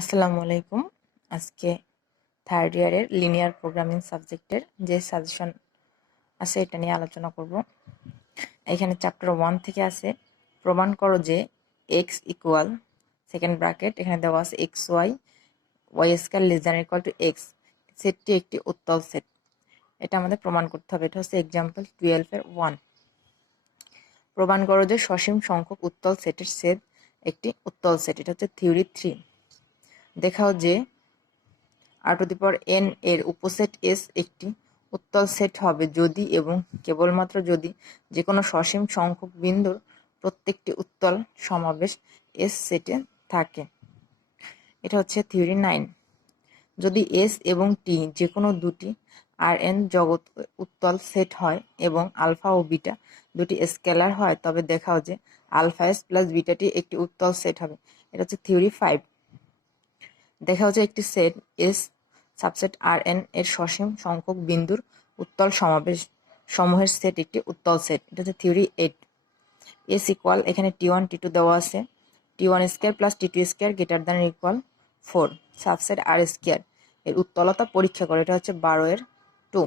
আসসালামু আলাইকুম। আজকে থার্ড ইয়ারের লিনিয়ার প্রোগ্রামিং সাবজেক্টের যে সাজেশন আছে এটা নিয়ে আলোচনা করব। এখানে চ্যাপ্টার 1 থেকে আছে প্রমাণ করো যে x ইকুয়াল সেকেন্ড ব্র্যাকেট এখানে দেওয়া আছে xy y square less than equal to x সেটটি একটি উত্তল সেট। এটা আমাদের প্রমাণ করতে হবে। এটা হচ্ছে এক্সাম্পল 12 এর 1। প্রমাণ করো যে সসীম সংখ্যক উত্তল সেটের সেট একটি উত্তল সেট। এটা হচ্ছে থিওরি 3। দেখাও যে r⁴n এর উপসেট S একটি উত্তল সেট হবে যদি এবং কেবলমাত্র যদি যে কোনো সসীম সংখ্যক বিন্দুর প্রত্যেকটি উত্তল সমাবেশ S সেটে থাকে। এটা হচ্ছে থিওরি 9। যদি S এবং T যে কোনো দুটি Rn জগৎ উত্তল সেট হয় এবং আলফা ও বিটা দুটি স্কেলার হয় তবে দেখাও যে আলফা S প্লাস বিটাটি একটি উত্তল সেট হবে। এটা হচ্ছে থিওরি 5। দেখা হচ্ছে একটি সেট S সাবসেট Rn এর সসীম সংখ্যক বিন্দুর উত্তল সমাবেশ সমূহের সেট একটি উত্তল সেট। এটা হচ্ছে থিওরি 8। S ইকুয়াল এখানে t1 t2 দেওয়া আছে, t1 square plus t2 square greater than equal 4 subset R square এর উত্তলতা পরীক্ষা করে। এটা হচ্ছে 12 এর 2।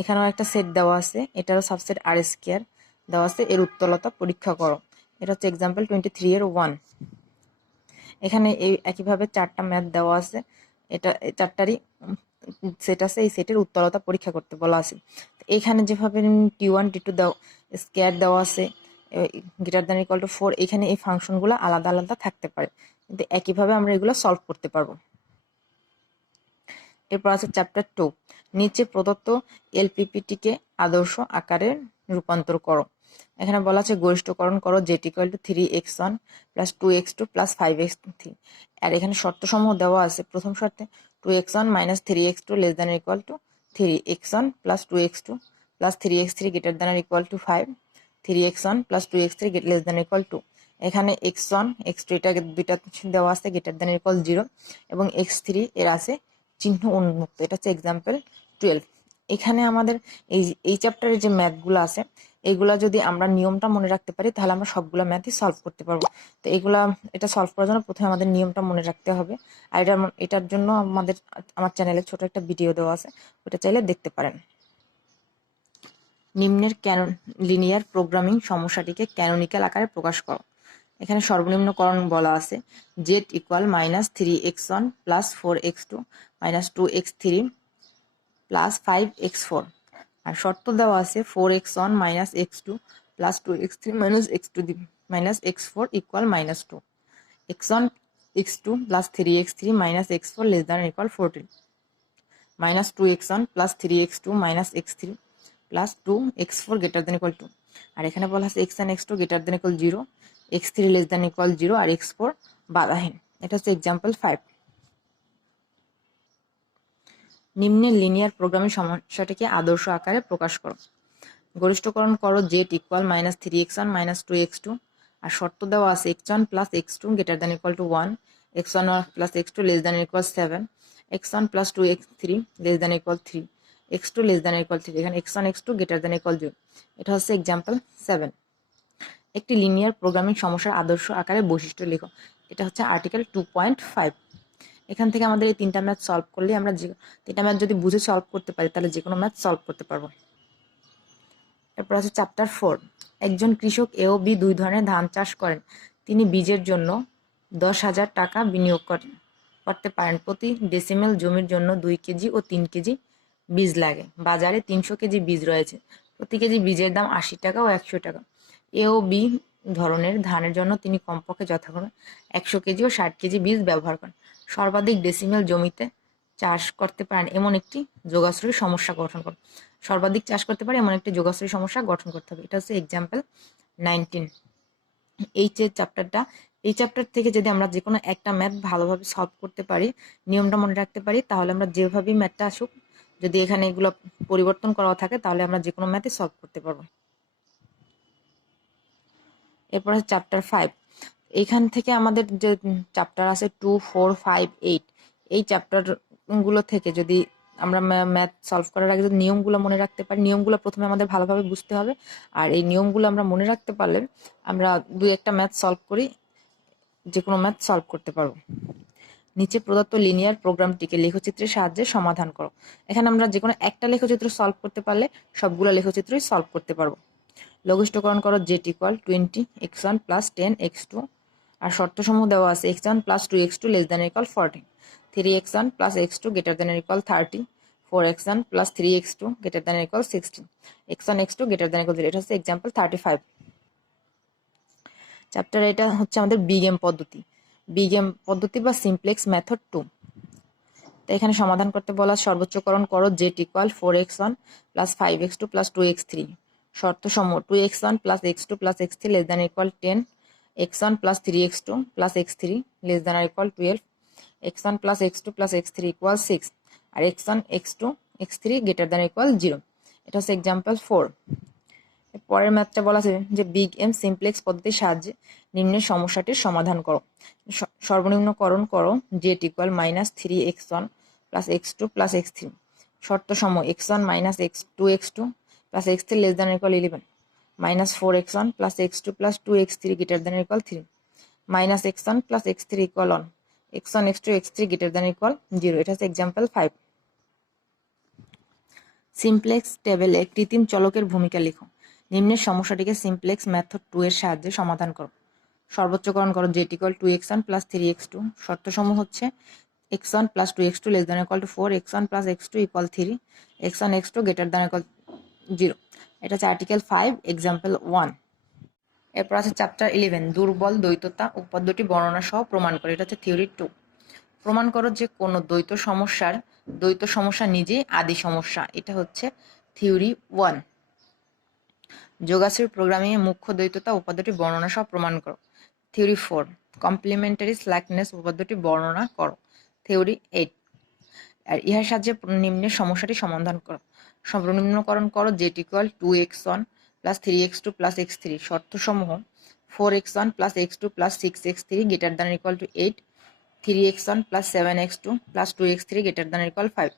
এখানেও একটা সেট দেওয়া আছে, এটারও সাবসেট R স্কয়ার দেওয়া আছে, এর উত্তলতা পরীক্ষা করো। এটা হচ্ছে এক্সাম্পল 23 এর 1। এখানে এই একইভাবে 4টা ম্যাথ দেওয়া আছে, এটা 4টারই সেট আছে, এই সেটের উত্তলতা পরীক্ষা করতে বলা আছে। এখানে যেভাবে t1 t2 স্কয়ার দেওয়া আছে গ্রেটার দ্যান ইকুয়াল টু 4, এখানে এই ফাংশনগুলো আলাদা আলাদা থাকতে পারে, কিন্তু একইভাবে আমরা এগুলো সলভ করতে পারবো। এরপর আছে চ্যাপ্টার 2। নিচে প্রদত্ত এলপিপিটিকে আদর্শ আকারে রূপান্তর করো। এখানে বলা আছে গরিষ্ঠকরণ করো z equal to 3x1 plus 2x2 plus 5x3। আর এখানে শর্তসমূহ দেওয়া আছে। প্রথম শর্তে 2x1 minus 3x2 less than equal to 3x1 plus 2x2 plus 3x3 greater than equal to 5, 3x1 plus 2x3 less than equal to. এখানে x1 x2 এটা দুইটা দেওয়া আছে গ্রেটার দ্যান ইকুয়াল 0 এবং x3 এর আছে চিহ্ন উন্মুক্ত। এটা হচ্ছে এক্সাম্পল 12। এখানে আমাদের এই চ্যাপ্টারের যে ম্যাথগুলো আছে এইগুলা যদি আমরা নিয়মটা মনে রাখতে পারি তাহলে আমরা সবগুলো ম্যাথই সলভ করতে পারবো। তো এটা সলভ করার জন্য প্রথমে আমাদের নিয়মটা মনে রাখতে হবে। আর এটার জন্য আমার চ্যানেলে ছোট একটা ভিডিও দেওয়া আছে, ওটা চাইলে দেখতে পারেন। নিম্নের লিনিয়ার প্রোগ্রামিং সমস্যাটিকে ক্যানোনিক্যাল আকারে প্রকাশ করো। এখানে সর্বনিম্নকরণ বলা আছে z equal minus 3x1 plus 4x2 minus 2x3 plus 5x4। আর শর্ত দেওয়া আছে 4x1 minus x2 plus 2x3 minus x2 minus x4 equal minus 2, x1 x2 plus 3x3 minus x4 less than equal 14, minus 2x1 plus 3x2 minus x3 plus 2x4 greater than equal 2। আর এখানে বলা আছে x1 x2 greater than equal 0, x3 less than equal 0 আর x4 বাধাহীন। এটা হচ্ছে example 5। নিম্নের linear programming সমস্যাটিকে আদর্শ আকারে প্রকাশ করো। গরিষ্ঠকরণ করো z equal minus 3x1 minus 2x2। আর শর্ত দেওয়া আছে x1 plus x2 greater than equal to 1, x1 plus x2 less than equal 7, x1 plus 2x3 less than equal 3, x2 less than equal 3। এখানে x1 x2 greater than equal 0। এটা হচ্ছে example 7। একটি linear programming সমস্যার আদর্শ আকারে বৈশিষ্ট্য লেখো। এটা হচ্ছে আর্টিকেল 2.5। এখান থেকে আমাদের এই 3টা ম্যাথ সলভ করলে আমরা 3টা ম্যাথ যদি বুঝে সলভ করতে পারি তাহলে যে কোনো ম্যাথ সলভ করতে পারবো। এরপর আছে চ্যাপ্টার 4। একজন কৃষক এ ও বি দুই ধরনের ধান চাষ করেন। তিনি বীজের জন্য 10,000 টাকা বিনিয়োগ করতে পারেন। প্রতি ডেসিমেল জমির জন্য 2 কেজি ও 3 কেজি বীজ লাগে। বাজারে 300 কেজি বীজ রয়েছে। প্রতি কেজি বীজের দাম 80 টাকা ও 100 টাকা। এ ও বি ধরনের ধানের জন্য তিনি কমপক্ষে যথাক্রমে 100 কেজি ও 60 কেজি বীজ ব্যবহার করেন। সর্বাধিক ডেসিমেল জমিতে চাষ করতে পারেন এমন একটি যোগাশ্রয়ী সমস্যা গঠন করুন। সর্বাধিক চাষ করতে পারে এমন একটি যোগাশ্রয়ী সমস্যা গঠন করতে হবে। এটা হচ্ছে এক্সাম্পল 19। এই যে চ্যাপ্টারটা, এই চ্যাপ্টার থেকে যদি আমরা যে কোনো একটা ম্যাথ ভালোভাবে সলভ করতে পারি, নিয়মটা মনে রাখতে পারি, তাহলে আমরা যেভাবেই ম্যাথটা আসুক যদি এখানে এগুলো পরিবর্তন করা থাকে তাহলে আমরা যে কোনো ম্যাথই সলভ করতে পারবো। এরপর আছে চ্যাপ্টার 5। এইখান থেকে আমাদের যে চ্যাপ্টার আছে 2, 4, 5, 8, এই চ্যাপ্টার গুলো থেকে যদি আমরা ম্যাথ সলভ করার আগে যদি নিয়মগুলো মনে রাখতে পারি, নিয়মগুলো প্রথমে আমাদের ভালোভাবে বুঝতে হবে। আর এই নিয়মগুলো আমরা মনে রাখতে পারলে আমরা দুই একটা ম্যাথ সলভ করি যে কোনো ম্যাথ সলভ করতে পারবো। নিচে প্রদত্ত লিনিয়ার প্রোগ্রামটিকে লেখচিত্রের সাহায্যে সমাধান করো। এখানে আমরা যে কোনো একটা লেখচিত্র সলভ করতে পারলে সবগুলো লেখচিত্রই সলভ করতে পারবো। লঘিষ্ঠকরণ করো jet equal 20x1 plus 10x2, আর শর্তসমূহ দেওয়া আছে x1 plus 2x2 less than equal 40, 3x1 plus x2 greater than equal 30, 4x1 plus 3x2 greater than equal 60, x1 x2 greater than equal 0। এটা হচ্ছে এক্সাম্পল 35। চ্যাপ্টার এটা হচ্ছে আমাদের বিগেম পদ্ধতি, বিগেম পদ্ধতি বা সিমপ্লেক্স মেথড 2। তো এখানে সমাধান করতে বলা সর্বোচ্চকরণ করো jet equal 4x1 plus 5x2 plus 2x3, শর্ত সমূহ 2x1 plus x2 plus x3 less than equal 10, x1 plus 3x2 plus x3 less than equal 12, x1 plus x2 plus x3 equal 6, আর x1 x2 x3 greater than equal 0। এটা হচ্ছে example 4। পরের ম্যাথটা বলা আছে যে big M simplex পদ্ধতির সাহায্যে নিম্নের সমস্যাটির সমাধান করো। সর্বনিম্নকরণ করো jet equal -3x1 plus x2 plus x3, শর্ত সম x1 minus x2 plus x3 less than equal 11, -4x1 plus x2 plus 2x3 greater than equal 3, -x1 plus x3 equal 1, x1 x2 x3 greater than equal 0। এটা হচ্ছে example 5। Simplex টেবিলে কৃত্রিম চলকের ভূমিকা লিখো। নিম্নের সমস্যাটিকে সিমপ্লেক্স মেথড 2 এর সাহায্যে সমাধান করো। সর্বোচ্চকরণ করো jet equal 2x1 plus 3x2, শর্তসমূহ হচ্ছে x1 plus 2x2 less than equal to 4, x1 plus x2 equal 3, x1 x2 greater than equal 0। এটা হচ্ছে আর্টিকেল 5 এক্সাম্পল 1। এরপর আছে চ্যাপ্টার 11 দুর্বল দ্বৈততা উপপাদ্যটি বর্ণনা সহ প্রমাণ করে। এটা হচ্ছে থিওরি 2। প্রমাণ করো যে কোনো দ্বৈত সমস্যা নিজেই আদি সমস্যা। এটা হচ্ছে থিওরি 1। যোগাশ্রী প্রোগ্রামিং এ মুখ্য দ্বৈততা উপপাদ্যটি বর্ণনা সহ প্রমাণ করো। থিওরি 4 কমপ্লিমেন্টারি স্ল্যাকনেস উপপাদ্যটি বর্ণনা করো। থিওরি 8 আর ইহার সাহায্যে নিম্নের সমস্যাটি সমাধান করো। সর্বনিম্নকরণ করো jet equal 2x1 plus 3x2 plus x3, শর্তসমূহ 4x1 plus x2 plus 6x3 greater than equal to 8, 3x1 plus 7x2 plus 2x3 greater than equal 5,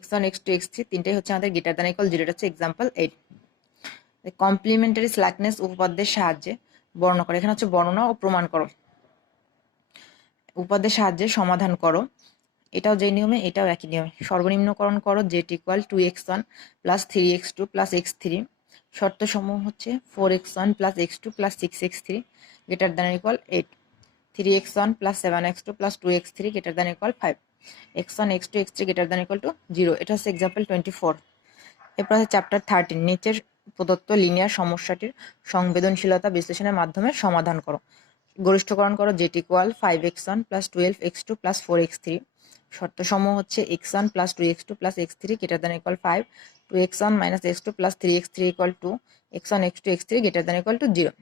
x1 x2 x3 তিনটাই হচ্ছে আমাদের গ্রেটার দ্যান ইকুয়াল 0। এটা হচ্ছে এক্সাম্পল 8। কমপ্লিমেন্টারি স্ল্যাকনেস উপপাদ্যের সাহায্যে বর্ণনা করো। এখানে হচ্ছে বর্ণনা ও প্রমাণ করো। উপপাদ্যের সাহায্যে সমাধান করো। এটাও যে নিয়মে এটাও একই নিয়মে। সর্বনিম্নকরণ করো jet equal 2x1 plus 3x2 plus x3, শর্তসমূহ হচ্ছে 4x1 plus x2 plus 6x3 greater than equal 8, 3x1 plus 7x2 plus 2x3 greater than equal 5, x1 x2 x3 greater than equal to 0। এটা হচ্ছে এক্সাম্পল 24। এরপর আছে chapter 13 নিচের প্রদত্ত linear সমস্যাটির সংবেদনশীলতা বিশ্লেষণের মাধ্যমে সমাধান করো। গরিষ্ঠকরণ করো jet equal 5x1 plus 12x2 plus 4x3, শর্তসমূহ হচ্ছে x1 plus 2x2 plus x3 greater than equal 5, 2x1 minus x2 plus 3x3 equal 2, x1 x2 x3 greater than equal to 0।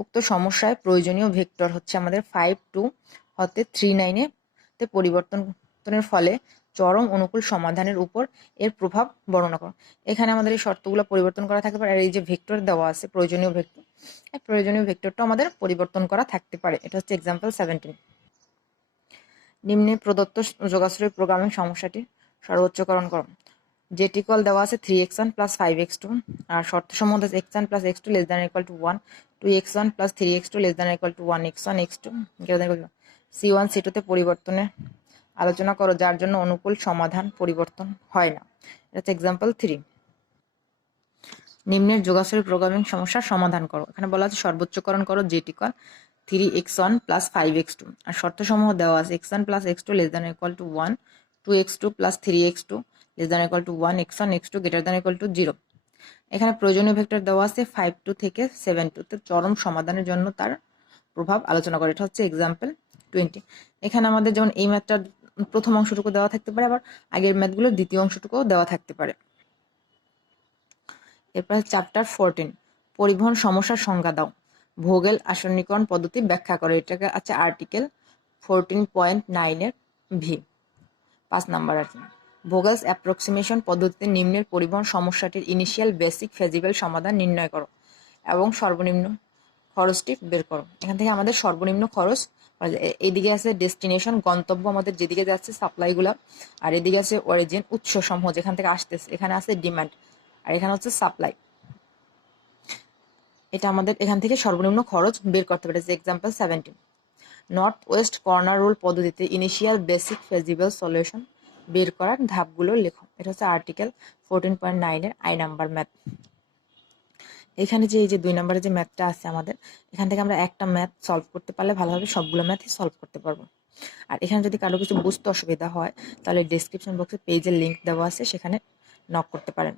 উক্ত সমস্যায় প্রয়োজনীয় ভেক্টর হচ্ছে আমাদের 5 2 হতে 3 9 তে পরিবর্তনের ফলে চরম অনুকূল সমাধানের উপর এর প্রভাব বর্ণনা করো। এখানে আমাদের এই শর্তগুলো পরিবর্তন করা থাকতে পারে, আর এই যে ভেক্টর দেওয়া আছে প্রয়োজনীয় ভেক্টর, এই প্রয়োজনীয় ভেক্টরটা আমাদের পরিবর্তন করা থাকতে পারে। এটা হচ্ছে এক্সাম্পল 17। নিম্নে প্রদত্ত যোগাশ্রয় প্রোগ্রামিং সমস্যাটি সর্বোচ্চকরণ করো। জেট ইকুয়াল দেওয়া আছে 3x1 প্লাস 5x2, আর শর্ত সমূহ x1 plus x2 less than equal to 1, 2x1 plus 3x2 less than equal to 1, x1 x2 c1 c2 তে পরিবর্তনের আলোচনা করো যার জন্য অনুকূল সমাধান পরিবর্তন হয় না। এটা হচ্ছে এক্সাম্পল 3। নিম্নের যোগাশ্রয় প্রোগ্রামিং সমস্যার সমাধান করো। এখানে বলা আছে সর্বোচ্চকরণ করো jet equal 3x1 plus 5x2, আর শর্তসমূহ দেওয়া আছে x1 plus x2 less than equal to 1, 2x2 plus 3x2 less than equal to 1, x1 x2 greater than equal to 0। এখানে প্রয়োজনীয় ভেক্টর দেওয়া আছে 5 2 থেকে 7 2 তে চরম সমাধানের জন্য তার প্রভাব আলোচনা করে। এটা হচ্ছে এক্সাম্পল 20। এখানে আমাদের যেমন এই ম্যাথটার প্রথম অংশটুকু দেওয়া থাকতে পারে, আবার আগের ম্যাথগুলোর দ্বিতীয় অংশটুকুও দেওয়া থাকতে পারে। এরপর চ্যাপ্টার 14 পরিবহন সমস্যার সংজ্ঞা দাও। ভোগেল আসন্নিকরণ পদ্ধতি ব্যাখ্যা করে। এটাকে আছে আর্টিকেল 14.9 এর ভি 5 নাম্বার আর কি। ভোগেলস অ্যাপ্রক্সিমেশন পদ্ধতিতে নিম্নের পরিবহন সমস্যাটির ইনিশিয়াল বেসিক ফেজিবল সমাধান নির্ণয় করো এবং সর্বনিম্ন খরচটি বের করো। এখান থেকে আমাদের সর্বনিম্ন খরচ, এইদিকে আছে ডেস্টিনেশন গন্তব্য আমাদের যেদিকে যাচ্ছে সাপ্লাইগুলা, আর এদিকে আছে অরিজিন উৎস সমূহ যেখান থেকে আসতেছে, এখানে আছে ডিমান্ড, আর এখানে হচ্ছে সাপ্লাই। এটা আমাদের এখান থেকে সর্বনিম্ন খরচ বের করতে পারে। Example 17। North West corner rule পদ্ধতিতে ইনিশিয়াল বেসিক ফেজিবল সলিউশন বের করার ধাপগুলো লেখো। এটা হচ্ছে আর্টিকেল 14.9 আই নাম্বার ম্যাথ। এখানে যে এই যে 2 নম্বরে যে ম্যাথটা আছে আমাদের, এখান থেকে আমরা একটা ম্যাথ সলভ করতে পারলে ভালোভাবে সবগুলো ম্যাথই সলভ করতে পারবো। আর এখানে যদি কারো কিছু বুঝতে অসুবিধা হয় তাহলে ডেসক্রিপশন বক্সে পেজের লিঙ্ক দেওয়া আছে, সেখানে নক করতে পারেন।